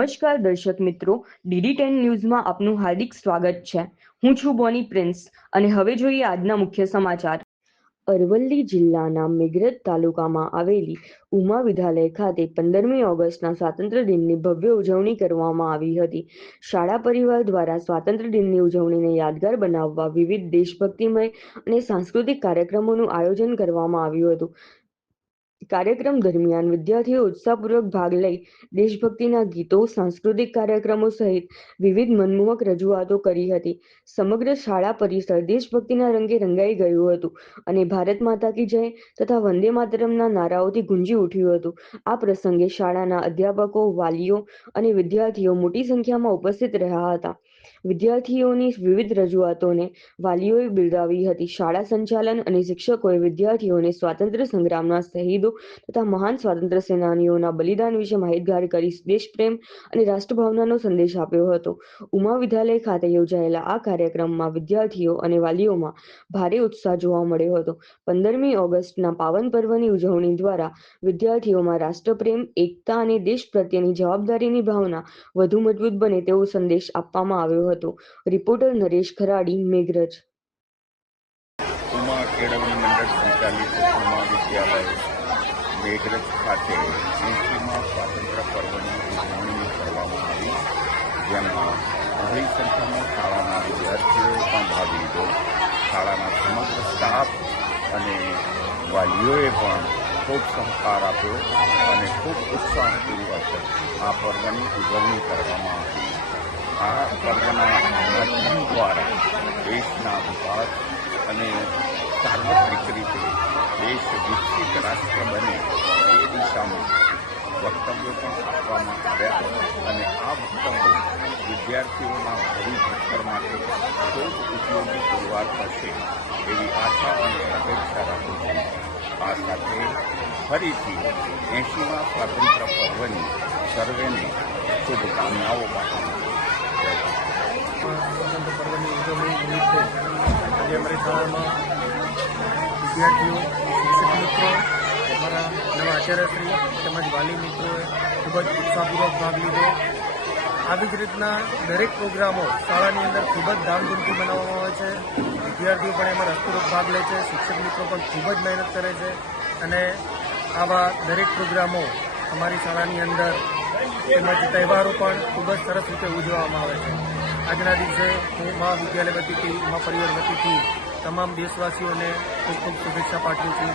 નમસ્કાર દર્શક મિત્રો, DD10 ન્યૂઝમાં આપનું હાર્દિક સ્વાગત છે। હું છું બોની પ્રિન્સ અને હવે જોઈએ આજના મુખ્ય સમાચાર। અરવલ્લી જિલ્લાના મેઘરજ તાલુકામાં આવેલી ઉમા વિદ્યાલય ખાતે 15મી ઓગસ્ટના સ્વાતંત્ર્ય દિનની ભવ્ય ઉજવણી કરવામાં આવી હતી। શાળા પરિવાર દ્વારા સ્વાતંત્ર્ય દિનની ઉજવણીને યાદગાર બનાવવા વિવિધ દેશભક્તિમય અને સાંસ્કૃતિક કાર્યક્રમોનું આયોજન કરવામાં આવ્યું હતું। કાર્યક્રમ દરમિયાન વિદ્યાર્થીઓ ઉત્સાહપૂર્વક ભાગ લઈ દેશભક્તિના ગીતો, સાંસ્કૃતિક કાર્યક્રમો સહિત વિવિધ મનમોહક રજૂઆતો કરી હતી। સમગ્ર શાળા પરિસર દેશભક્તિના રંગે રંગાઈ ગયું હતું અને ભારત માતા કી જય તથા વંદે માતરમના નારાઓથી ગુંજી ઉઠ્યું હતું। આ પ્રસંગે શાળાના અધ્યાપકો, વાલીઓ અને વિદ્યાર્થીઓ મોટી સંખ્યામાં ઉપસ્થિત રહ્યા હતા। વિદ્યાર્થીઓની વિવિધ રજૂઆતોને વાલીઓએ બિરદાવી હતી। શાળા સંચાલન અને શિક્ષકોએ વિદ્યાર્થીઓને સ્વાતંત્ર્ય સંગ્રામના શહીદો તથા મહાન સ્વાતંત્ર્ય સેનાનીઓના બલિદાન વિશે માહિતગાર કરી દેશપ્રેમ અને રાષ્ટ્રભાવનાનો સંદેશ આપ્યો હતો। ઉમા વિદ્યાલય ખાતે યોજાયેલા આ કાર્યક્રમમાં વિદ્યાર્થીઓ અને વાલીઓમાં ભારે ઉત્સાહ જોવા મળ્યો હતો। 15મી ઓગસ્ટના પાવન પર્વની ઉજવણી દ્વારા વિદ્યાર્થીઓમાં રાષ્ટ્રપ્રેમ, એકતા અને દેશ પ્રત્યેની જવાબદારીની ભાવના વધુ મજબૂત બને તેવો સંદેશ આપવામાં આવ્યો હતો। રિપોર્ટર નરેશ ખરાડી, મેઘરજ। ઉમા કેળવણી મંડળ સંચાલિત ઉમા વિદ્યાલય મેઘરજ ખાતે 80મા સ્વાતંત્ર્ય પર્વની ઉજવણી કરવામાં આવી, જેમાં બહોળી સંખ્યામાં શાળાના વિદ્યાર્થીઓએ પણ ભાગ લીધો। શાળાના સમગ્ર સ્ટાફ અને વાલીઓએ પણ ખૂબ સહકાર આપ્યો અને ખૂબ ઉત્સાહપૂર્વક આ પર્વની ઉજવણી કરવામાં આવી। આ પર્વના માધ્યમ દ્વારા દેશના વિકાસ અને સાર્વત્રિક રીતે દેશ વિકસિત રાષ્ટ્ર બને એ દિશામાં વક્તવ્યો પણ આપવામાં આવ્યા અને આ વક્તવ્યો વિદ્યાર્થીઓના ભાવિ ઘડતર માટે ખૂબ ઉપયોગી પુરવાર થશે એવી આશા અને અપેક્ષા રાખું છું। આ સાથે ફરીથી 80મા સ્વાતંત્ર્ય પર્વની સર્વેને શુભકામનાઓ પાઠવું છું। સ્વાતંત્ર્ય પર્વની ઉજવણી નિમિત્તે આજે અમારી શાળામાં વિદ્યાર્થીઓ, શિક્ષક મિત્રો, અમારા નવા આચાર્યશ્રી તેમજ વાલી મિત્રોએ ખૂબ જ ઉત્સાહપૂર્વક ભાગ લીધો। આવી જ રીતના દરેક પ્રોગ્રામો શાળાની અંદર ખૂબ જ ધામધૂમથી મનાવવામાં આવે છે। વિદ્યાર્થીઓ પણ એમાં રસપૂર્વક ભાગ લે છે, શિક્ષક મિત્રો પણ ખૂબ જ મહેનત કરે છે અને આવા દરેક પ્રોગ્રામો અમારી શાળાની અંદર તેમજ તહેવારો પણ ખૂબ જ સરસ રીતે ઉજવવામાં આવે છે। આજના દિવસે હું ઉમા વિદ્યાલય વતીથી, ઉમા પરિવાર વતીથી તમામ દેશવાસીઓને ખૂબ ખૂબ શુભેચ્છા પાઠવું છું।